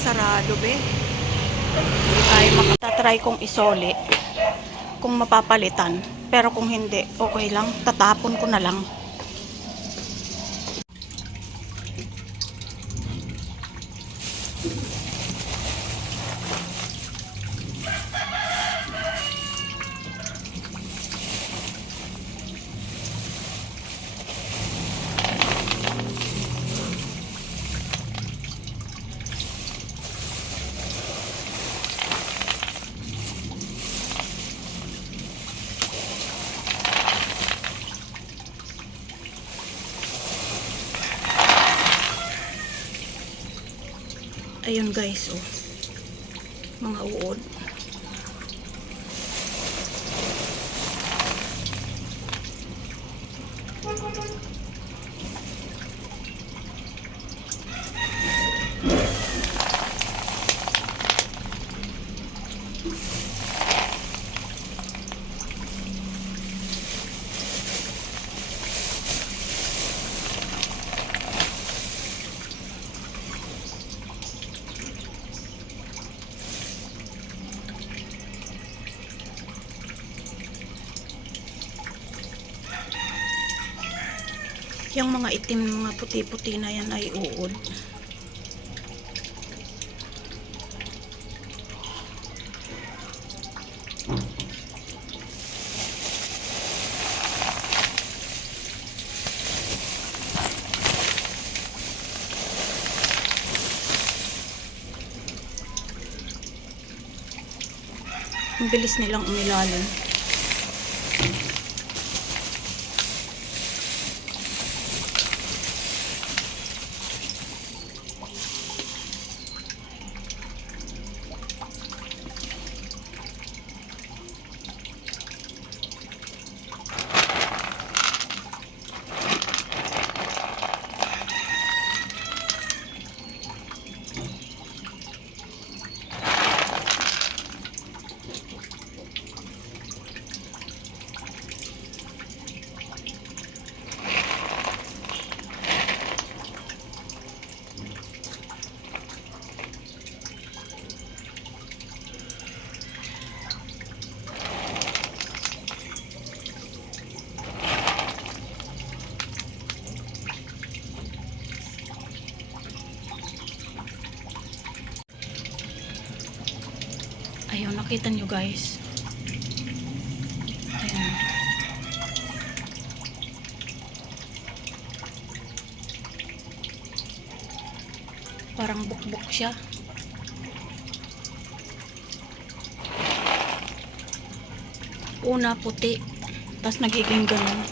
sarado, be. Hindi tayo makatatry kong isoli kung mapapalitan. Pero kung hindi, okay lang. Tatapon ko na lang. Ayun guys, oh. Mga uod. Yung mga itim, mga puti-puti na yan ay uod. Bilis nilang umilalim. Ayun, nakita nyo guys. Parang bukbuk siya. Una puti, tapos nagiging ganun.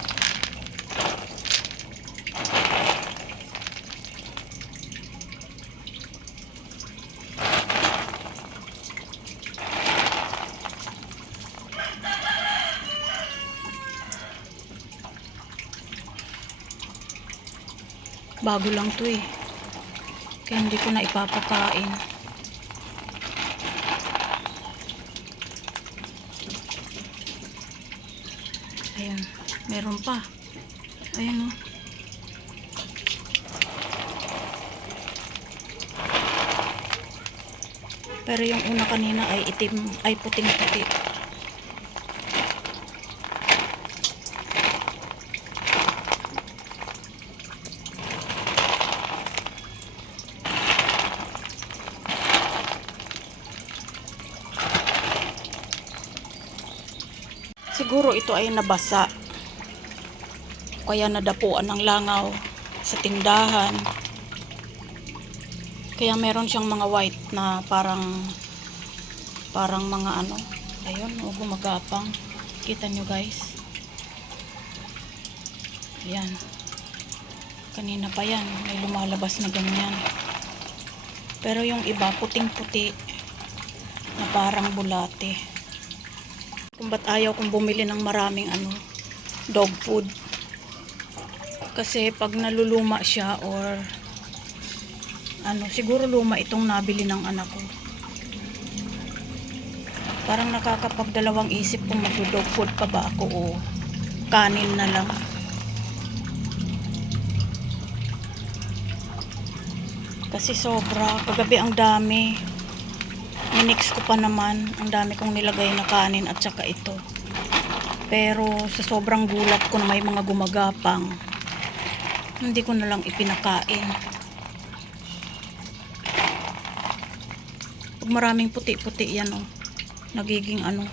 Bago lang to eh. Kaya hindi ko na ipapakain. Ayan. Meron pa. Ayan oh. Pero yung una kanina ay itim, ay puting-puti. Siguro ito ay nabasa. Kaya nadapuan ng langaw sa tindahan. Kaya meron siyang mga white na parang parang mga ano. Ayun, oh, gumagapang. Kita nyo guys. Ayan. Kanina pa yan. May lumalabas na ganyan. Pero yung iba, puting-puti. Na parang bulate kung ba't ayaw kong bumili ng maraming ano, dog food. Kasi pag naluluma siya or ano, siguro luma itong nabili ng anak ko. Parang nakakapagdalawang isip kung mag-dog food pa ba ako o kanin na lang. Kasi sobra. Kagabi ang dami. Minix ko pa naman. Ang dami kong nilagay na kanin at saka ito. Pero sa sobrang gulat ko na may mga gumagapang, hindi ko na lang ipinakain. Pag maraming puti-puti yan oh, nagiging ano,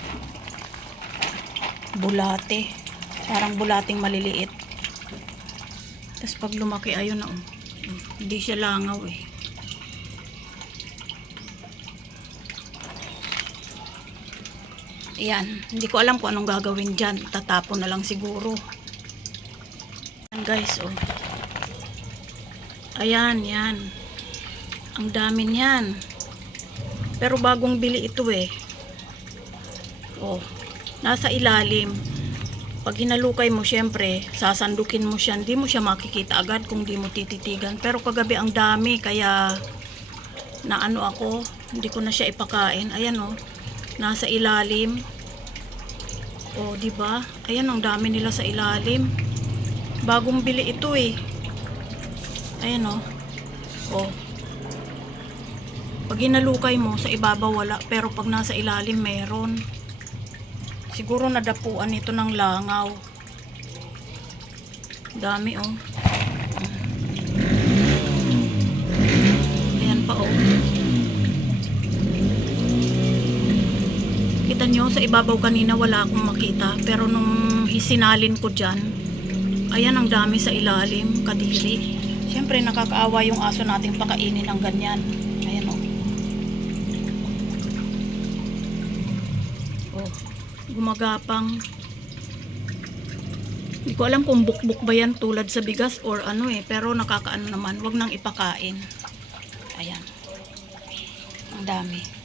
bulate. Parang bulating maliliit. Tapos pag lumaki, ayun na oh. Hindi siya langaw eh. Ayan, hindi ko alam kung anong gagawin dyan. Tatapon na lang siguro. Ayan guys, oh. Ayan, yan. Ang dami niyan. Pero bagong bili ito eh. Oh, nasa ilalim. Pag hinalukay mo, syempre, sasandukin mo siya. Hindi mo siya makikita agad kung di mo tititigan. Pero kagabi ang dami, kaya naano ako, hindi ko na siya ipakain. Ayan oh, nasa ilalim. Oh, di ba? Ayan ang dami nila sa ilalim. Bagong bili ito eh. Ayan oh. Oh. Pag hinalukay mo, sa ibabaw wala. Pero pag nasa ilalim, meron. Siguro nadapuan ito ng langaw. Dami oh. Ayan pa oh. Kita nyo, sa ibabaw kanina wala akong makita. Pero nung hisinalin ko dyan, ayan ang dami sa ilalim, kadiri. Siyempre nakakaawa yung aso nating pakainin ng ganyan. Ayan oh. Oh, gumagapang. Hindi ko alam kung bukbuk ba yan tulad sa bigas or ano eh. Pero nakakaano naman, wag nang ipakain. Ayan. Ang dami.